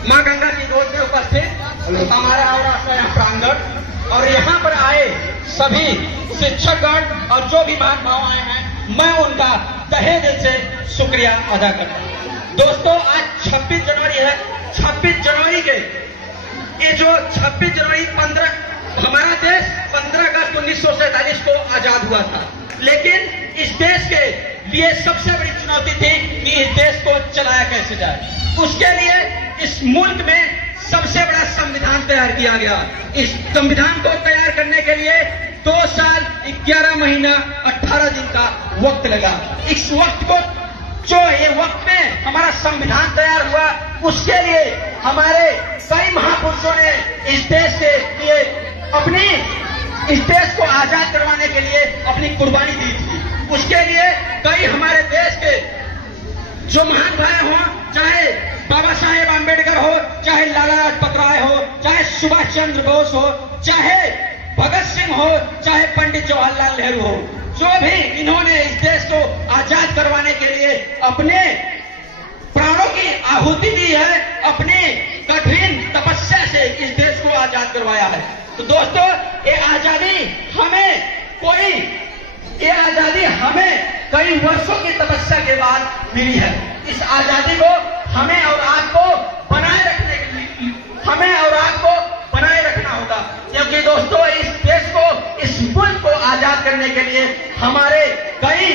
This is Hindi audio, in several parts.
माँ गंगा की गोद में उपस्थित हमारा और प्रांगण और यहाँ पर आए सभी शिक्षकगण और जो भी महानुभाव आए हैं, मैं उनका तहे दिल से शुक्रिया अदा करता हूँ। दोस्तों, आज 26 जनवरी है। 26 जनवरी के ये जो 26 जनवरी 15 हमारा देश 15 अगस्त 1947 को आजाद हुआ था, लेकिन इस देश के लिए सबसे बड़ी चुनौती थी कि इस देश को चलाया कैसे जाए। उसके लिए इस मुल्क में सबसे बड़ा संविधान तैयार किया गया। इस संविधान को तैयार करने के लिए 2 साल 11 महीना 18 दिन का वक्त लगा। इस वक्त को जो ये वक्त में हमारा संविधान तैयार हुआ, उसके लिए हमारे कई महापुरुषों ने इस देश के लिए इस देश को आजाद करवाने के लिए अपनी कुर्बानी दी थी। उसके लिए कई हमारे देश के जो महान भाई हों, चाहे बाबा साहेब आम्बेडकर हो, चाहे लाला लाजपत राय हो, चाहे सुभाष चंद्र बोस हो, चाहे भगत सिंह हो, चाहे पंडित जवाहरलाल नेहरू हो, जो भी इन्होंने इस देश को आजाद करवाने के लिए अपने प्राणों की आहुति दी है, अपने कठिन तपस्या से इस देश को आजाद करवाया है। तो दोस्तों, ये आजादी हमें कई वर्षों की तपस्या के बाद मिली है। इस आजादी को हमें और आपको बनाए रखना होगा, क्योंकि दोस्तों इस देश को, इस मुल्क को आजाद करने के लिए हमारे कई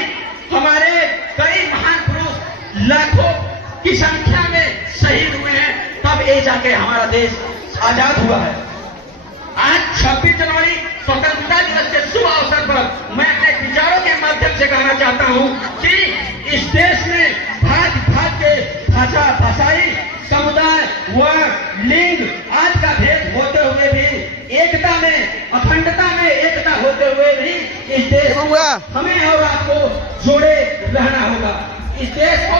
महान पुरुष लाखों की संख्या में शहीद हुए हैं, तब ये जाके हमारा देश आजाद हुआ है। आज 26 जनवरी स्वतंत्रता दिवस के शुभ अवसर पर मैं अपने विचारों के माध्यम से कहना चाहता हूं कि इस देश में भांति के भाषाई समुदाय, वर्ण, लिंग आदि का भेद होते हुए भी एकता में, अखंडता में एकता होते हुए भी इस देश को हमें और आपको जोड़े रहना होगा। इस देश को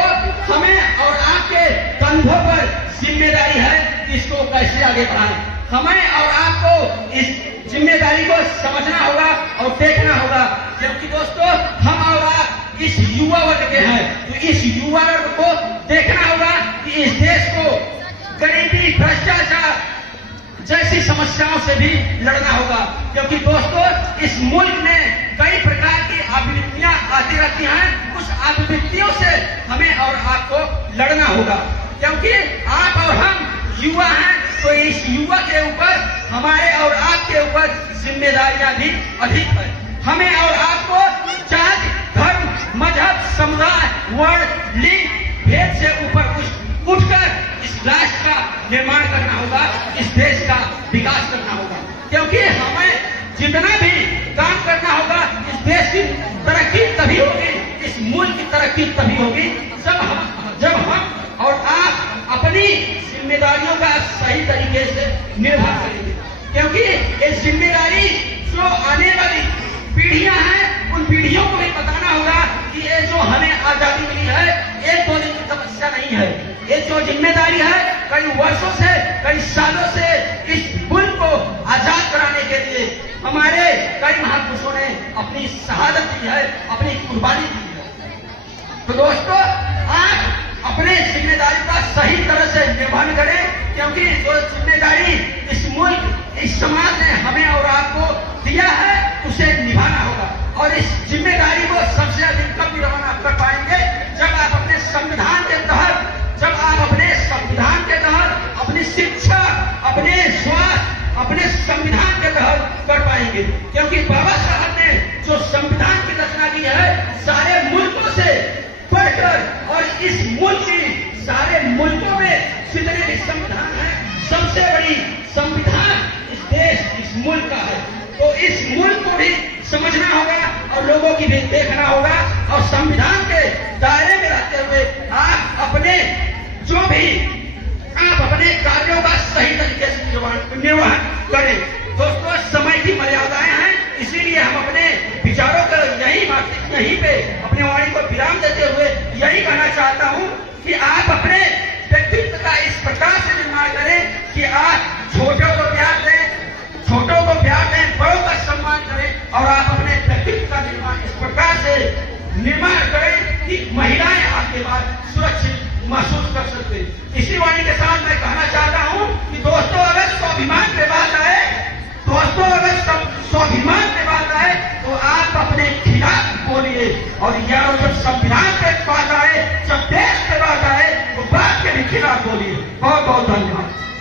हमें और आपके कंधों पर जिम्मेदारी है कि इसको कैसे आगे बढ़ाएं। हमें और आपको इस जिम्मेदारी को समझना होगा और देखना होगा, क्योंकि दोस्तों हम और आप इस युवा वर्ग के हैं, तो इस युवा वर्ग को देखना होगा कि इस देश को गरीबी, भ्रष्टाचार जैसी समस्याओं से भी लड़ना होगा, क्योंकि दोस्तों इस मुल्क में कई प्रकार की अभिवृत्तियां आती रहती हैं। उस अभिवृत्तियों से हमें और आपको लड़ना होगा, क्योंकि आप और हम युवा हैं, तो इस युवा के ऊपर हमारे और आपके ऊपर जिम्मेदारियां भी अधिक है। हमें और आपको जाति, धर्म, मजहब, समुदाय, वर्ण, लिंग भेद से ऊपर उठकर इस राष्ट्र का निर्माण करना होगा, इस देश का विकास करना होगा, क्योंकि हमें जितना भी काम करना होगा, इस देश की तरक्की तभी होगी, इस मुल्क की तरक्की तभी होगी जब हम और आप अपनी जिम्मेदारियों का सही तरीके से निर्वाह करेंगे। क्योंकि ये जिम्मेदारी जो आने वाली पीढ़ियां हैं, उन पीढ़ियों को भी बताना होगा कि ये जो हमें आजादी मिली है, 1-2 दिन की तपस्या नहीं है। ये जो जिम्मेदारी है, कई वर्षों से, कई सालों से इस मुल्क को आजाद कराने के लिए हमारे कई महापुरुषों ने अपनी शहादत दी है, अपनी कुर्बानी दी है। तो दोस्तों, आप अपने जिम्मेदारी का सही तरह से निर्वहन करें, क्योंकि जो जिम्मेदारी इस मुल्क, इस समाज ने हमें और आपको दिया है, उसे निभाना होगा। और इस जिम्मेदारी को सबसे अधिक कब निर्वहन आप कर पाएंगे, जब आप अपने संविधान के तहत अपनी शिक्षा, अपने स्वास्थ्य, अपने संविधान के तहत कर पाएंगे। क्योंकि बाबा साहब ने जो संविधान की रचना की है, सारे मुल्कों से बढ़कर, और इस मुल्क की सारे मुल्कों में जितने भी संविधान है, सबसे बड़ी संविधान इस देश, इस मुल्क का है। तो इस मुल्क को भी समझना होगा और लोगों की भी देखना होगा, और संविधान के दायरे में रहते हुए आप अपने कार्यों का सही तरीके से निर्वहन करें। दोस्तों, समय की मर्यादाएं हैं, इसीलिए हम अपने विचारों का यहीं पे अपने वाणी को विराम देते हुए यही कहना चाहता हूं कि आप अपने व्यक्तित्व का इस प्रकार से निर्माण करें कि आप छोटों को प्यार दें, बड़ों का सम्मान करें, और आप अपने व्यक्तित्व का निर्माण इस प्रकार से निर्माण करें कि महिलाएं आपके बाद सुरक्षित महसूस कर सकते। इसी वाणी के साथ मैं कहना चाहता खिलाफ बोलिए। बहुत बहुत धन्यवाद।